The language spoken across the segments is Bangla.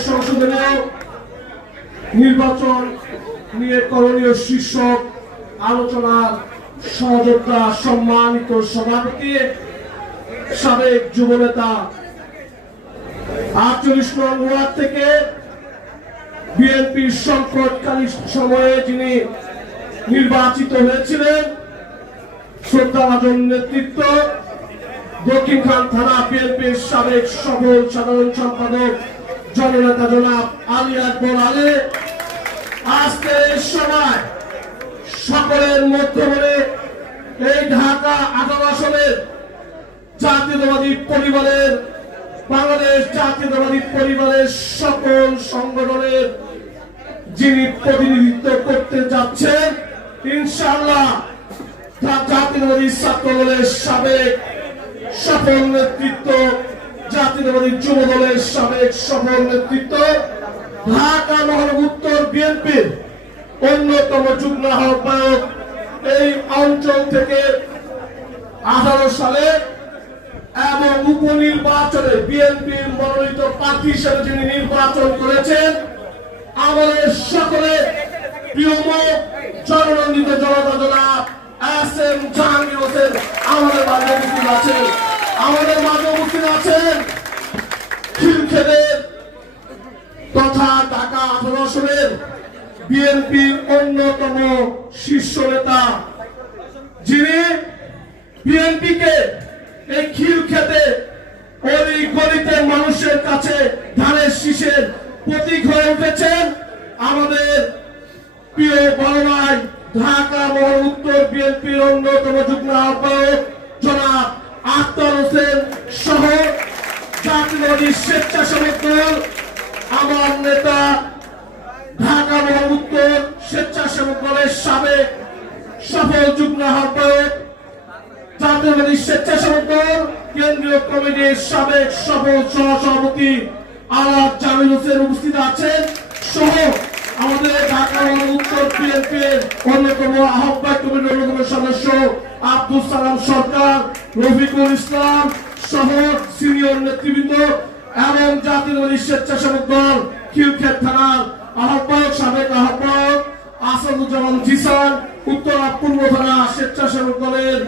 সংসদীয় নির্বাচন নিয়ে করণীয় শীর্ষক আলোচনার সহযোদ্ধা সম্মানিত সভাপতি সাবেক যুবনেতা 48 নং ওয়ার্ড থেকে বিএনপির সংকটকালীন সময়ে যিনি নির্বাচিত হয়েছিলেন শ্রদ্ধাভাজন নেতৃত্ব দক্ষিণখান থানা বিএনপির সাবেক সফল সাধারণ সম্পাদক জননেতা জনাব আলী আকবর আলী আজকের সময় সকলের মধ্যে এই ঢাকা 18 আসনের জাতীয়তাবাদী পরিবারের বাংলাদেশ জাতীয়তাবাদী পরিবারের সকল সংগঠনের যিনি প্রতিনিধিত্ব করতে যাচ্ছেন ইনশাআল্লাহ জাতীয়তাবাদী ছাত্র দলের সাবেক সফল নেতৃত্ব জাতীয়তাবাদী যুব দলের সাবেক সফল নেতৃত্ব ঢাকা মহানগর উত্তর বিএনপির অন্যতম যুগ্ম আহ্বায়ক এই অঞ্চল থেকে 18 সালে এবং উপনির্বাচনে বিএনপির মনোনীত প্রার্থী হিসেবে যিনি নির্বাচন করেছেন আমাদের সকলের প্রিয় জননন্দিত জনতা জনাব এস.এম. জাহাঙ্গীর হোসেন আমাদের মাঝে উপস্থিত আছেন খিলক্ষেতের তথা ঢাকা 18 আসনের বিএনপির অন্যতম শীর্ষ নেতা যিনি বিএনপিকে এই খিলক্ষেতে অলি গলিতে মানুষের কাছে ধানের শীষের প্রতীক হয়ে উঠেছেন আমাদের প্রিয় বড় ভাই ঢাকা মহানগর উত্তর বিএনপির অন্যতম যুগ্ম আহ্বায়ক জনাব আখতার হোসেন সহ জাতীয়তাবাদী স্বেচ্ছাসেবক দল আমার নেতা ঢাকা মহানগর উত্তর স্বেচ্ছাসেবক দলের সাবেক সফল যুগ্ম আহ্বায়ক জাতীয়তাবাদী স্বেচ্ছাসেবক দল কেন্দ্রীয় কমিটির সাবেক সফল সহসভাপতি আলাদ জামিল হোসেন উপস্থিত আছেন সহ আমাদের ঢাকা মহানগর উত্তর বিএনপির অন্যতম আহ্বায়ক কমিটির অন্যতম সদস্য আব্দুল সালাম সরকার রফিকুল ইসলাম সহ সিনিয়র নেতৃবৃন্দ এবং জাতীয়তাবাদী স্বেচ্ছাসেবক দল খিলক্ষেত থানার আহ্বায়ক সাবেক আহ্বায়ক আসাদুজ্জামান জিসান উত্তরা পূর্ব থানা স্বেচ্ছাসেবক দলের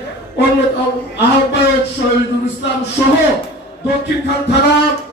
অন্যতম আহ্বায়ক শহীদুল ইসলাম সহ দক্ষিণখান থানা